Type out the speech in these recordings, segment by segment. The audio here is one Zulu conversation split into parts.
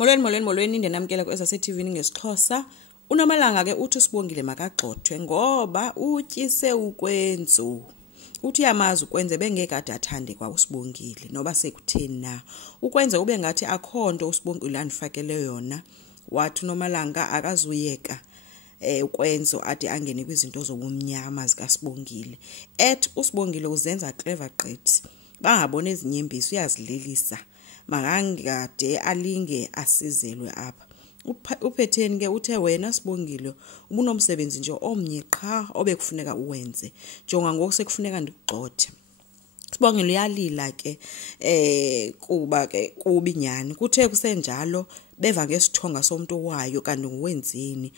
Molweni ndenamkela ku SATV ngesixhosa. Unamalanga ke uthi Sibongile makagxothwe ngoba utyise ukwenzo. Uthi yamazi ukwenze bengekade athande kwa uSibongile noba sekutheni na. Ukwenza ube ngathi akhonto uSibongile andifakele yona. Wathi uNomalanga akazuyeka ukwenzo ade angene kwizinto zobumnyama zika Sibongile. uSibongile uzenza clever gqithi. Bangabona ezinyembisi uyazilelisa. Makangade alinge asizelwe apha. Uphetheni ke uthe wena Sibongile ubunomsebenzi nje omnye qha obekufuneka uwenze. Jonga ngoku sekufuneka ndikugxothe. Sibongile uyalila ke kuba ke kubinyani kuthe kusenjalo beva ngesithonga somuntu wayo kanti nguwenzeni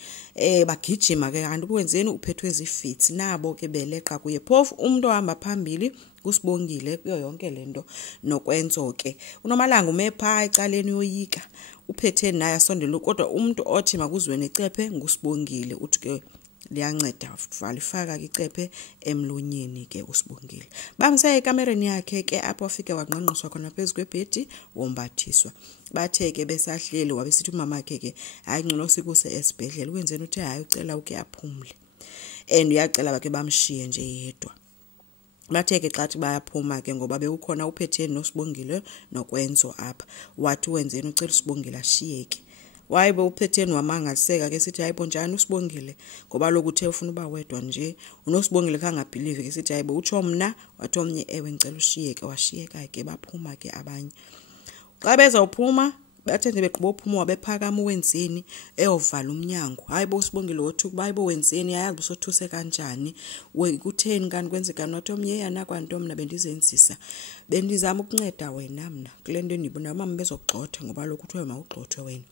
bagijima ke kanti uwenzeni uphethwe ezifits nabo ke beleqa kuye phofu umuntu ohamba phambili kuSibongile kuyo yonke lento nokwenzo ke uNomalanga umepha ecaleni uyoyika uphetheni naye asondela kodwa umuntu othi makuzwe necephe nguSibongile uthi ke liyanceda walifaka icephe emlonyeni ke uSibongile bamse ekamereni yakhe ke apho afike waqonqoswa khona phezulu kwebhedi wombathiswa bathe ke besahleli wabesithi umama wakhe ke hayi ngcono sikuse esibhedlela wenzeni uthe hayi ucela uke aphumle uyacela bake bamshiye nje yedwa bathe ke xathi bayaphuma ke ngoba bekukhona uphetheni noSibongile nokwenzo apha wathi wenzeni ucela uSibongile ashiyeke wayibe uphetheni wamangaliseka ke sithi hayibo njani uSibongile ngoba lokuthe ufuna uba wedwa nje unoSibongile kangabelieve ke sithi hayibo utsho mna wathi omnye ewe ngicela ushiyeke washiyeka ke baphuma ke abanye xa beza uphuma bathe beqhuba uphuma wabephakama uwenzeni eyovala umnyango hayibo uSibongile wothi ukuba hayibo wenzeni ayazi busothuse kanjani kutheni kanti kwenzeka nothi omnye yana kwanto mna bendizenzisa bendizama ukunceda wena mna kule nto ndibona mama bezogxotha ngoba lokhu kuthiwe mawugxothwe wena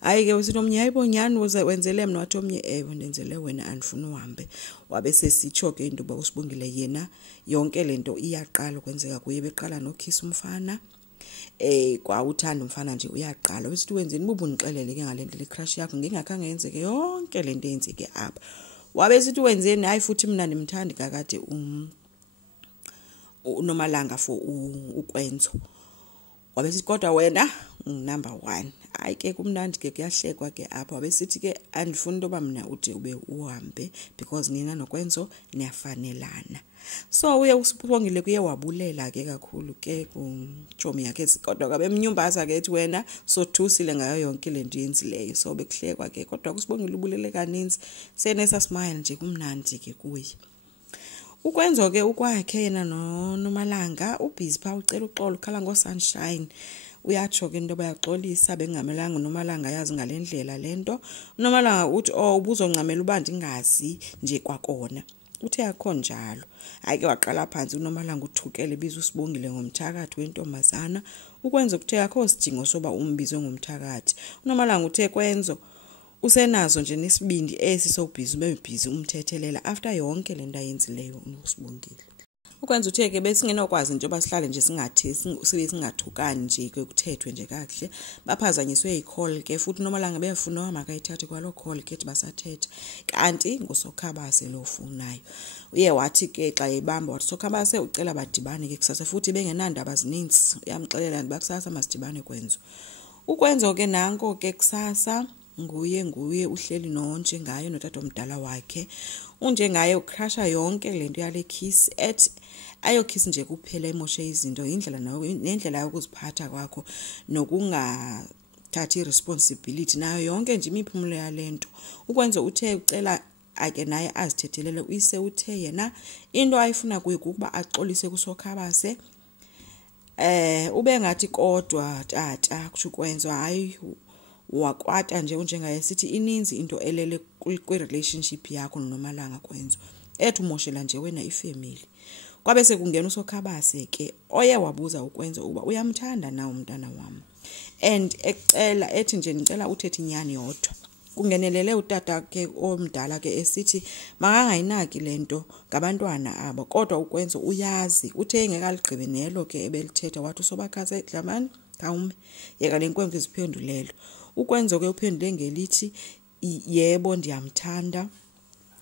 hayi ke usithi omnye hayibo nyani wenzele mna wathi omnye ewe ndenzele wena andifuna uhambe wabe sesitsho ke into ba uSibongile yena yonke lento iyaqala kwenzeka kuye beqala nokhisa umfana kwa uthanda umfana nje uyaqala besithi wenzeni bubunixelele ke ngalento le crush yakho ngingakhange yenzeke yonke lento eyenzeke apha wabe sithi wenzeni hayi futhi mina ndimthandi kakade uNomalanga for ukwenzo wabe sithi kodwa wena number 1 hayi ke kumnandi ke kuyahlekwa ke apha wabe sithi ke andifuni into ba mina ude ube uhambe because nina nokwenzo niyafanelana so uye uSibongile kuye wabulela ke kakhulu ke kujomi yakhe kodwa kabe emnyumbaza ke ethi wena sothusile ngayo yonke lento yenzileyo so bekuhlekwa ke kodwa kuSibongile ubulele kaninzi senesa smile nje kumnandi ke kuye ukwenzo ke ukwakhe yena noNomalanga ubhizi pha ucela uxolo khala ngosunshine uyatsho ke into bayaxolisa bengamelanga uNomalanga yazi ngalendlela lento uNomalanga uthi ubuzonqamela uba ndingazi nje kwakona uthe akho njalo hayi ke waqala phansi uNomalanga uthukele biza uSibongile ngomthakathi wentombazana ukwenza ukuthe akho sidingo soba umbizwe ngomthakathi uNomalanga uthe kwenzo usenazo nje nesibindi sobhizi ubebhizi umthethelela after yonke lento ayenzileyo uSibongile ukwenza uthe ke besingenokwazi nje basihlale nje singathi sibe singathukani nje ke kuthethwe nje kahle baphazanyiswe icall ke futhi uNomalanga befuna makayithathe kwalo call ke basathetha kanti ngusokhabase lo ufunayo uye wathi ke xa ebamba wathi sokhabase ucela badibane ke kusasa futhi bengenandaba zininzi uyamxelela bakusasa masidibane kwenzo ukwenzo ke nanko ke kusasa nguye uhleli nonje ngayo notata omdala wakhe unjengaye ucrasha yonke lento yale kiss ayokiss nje kuphela emoshe izinto indlela nendlela yokuziphatha kwakho nokungathathi responsibility nayo yonke nje imiphumulo yalento ukwenza uthe ucela ake naye azithethelele uyise uthe yena into ayifuna kuye ukuba axolise kusokhabase ube ngathi kodwa tata kusho ukwenza hayi wakwata nje unjengaye sithi ininzi into elele kwi-relationship yakho noNomalanga kwenzo umoshela nje wena ifamily kwabe sekungena usokhabase ke oye wabuza ukwenza uba uyamthanda na umntana wami and ecela ethi nje ngicela uthethe inyani yodwa kungenelele utata ke omdala ke esithi makangayinaki lento ngabantwana abo kodwa ukwenza uyazi uthe engekaligqibe nelo ke ebelithetha wathi usobakhaze Dlamani kawume yeka lenkwenkwe iziphendulelo ukwenza ke uphendule ngelithi yebo ndiyamthanda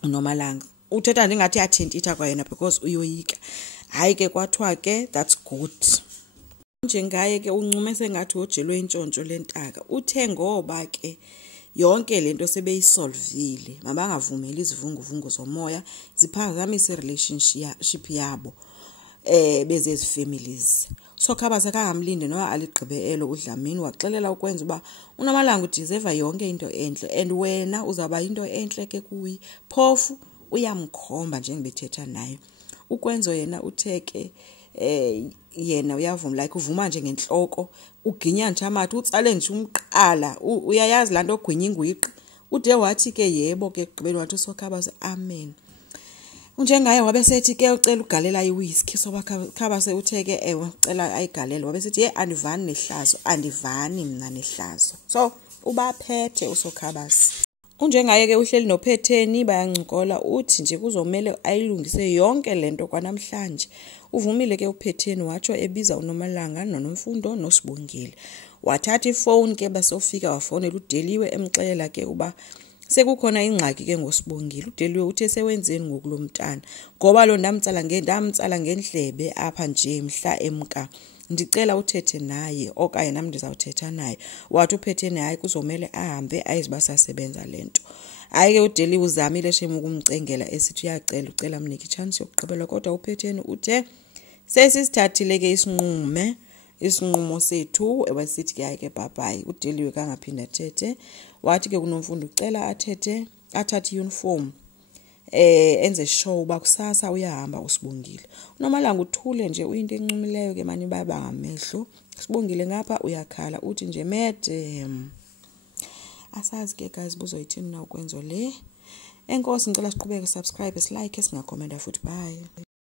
uNomalanga uthetha ndingathi athintitha kwayena because uyoyika hayi ke kwathiwa ke that's good Njengaye ke uncume sengathi ojelwe intshontsho lentaka uthe ngoba ke yonke lento sebeyisolvile mabangavumeli izivunguvungu zomoya ziphazamise relationship yabo bezezi families. So Khabase kangamlinde noba aligqibelo uDlamini waxelela ukwenza uba uNomalanga udeserve yonke into enhle and wena uzaba into enhle ke kuyi phofu uyamkhomba njengebethetha naye ukwenzo yena utheke yena uyavuma like uvuma nje ngenhloko uginya nje amathi utsale nje umqala uyayazi lanto ogwinya ingwiqi ude wathi ke yebo ke gqibeni wathi uSokhabase amen. Unjengaye wabe sethi ke ucela ugalela iwhisky soba Khabase utheke ucela ayigalele wabe sethi andivani nehlazo andivani mina nehlazo so ubaphethe uSokhabase. Unjengaye ke uhleli nophetheni bayancokola uthi nje kuzomela ayilungise yonke lento kwanamhlanje uvumile ke uphetheni watsho ebiza uNomalanga noNomfundo noSibongile wathatha ifone ke basofika wafonela uDeliwe emxelela ke uba sekukhona ingxaki ke ngoSibongile uDeliwe uthe sewenzeni ngokulomntana ngoba lo ndamtsala ngendlebe apha nje mhla emka ndicela uthethe naye okanye nami ndizawuthetha naye wathi uphetheni hayi kuzomela ahambe ayizibasasebenza lento hayi ke uDeliwe uzamile shemu ukumcengela esithi uyacela ucela amnike chance yokugqibela kodwa uphetheni uthe sesisithathile ke isinqumo sethu ebasithi ke hayi ke bye uDeliwe kangaphinda thethe wathi ke kuNomfundo ucela athathe uniform enze show bakusasa uyahamba uSibongile uNomalanga uthule nje uyinto encumileyo ke mani baba ngamehlo Sibongile ngapha uyakhala uthi nje madam asazi ke guys buzoyithini na ukwenzo le enkosi ngicela siqhubeke subscribe silike singakhomenta futhi bye.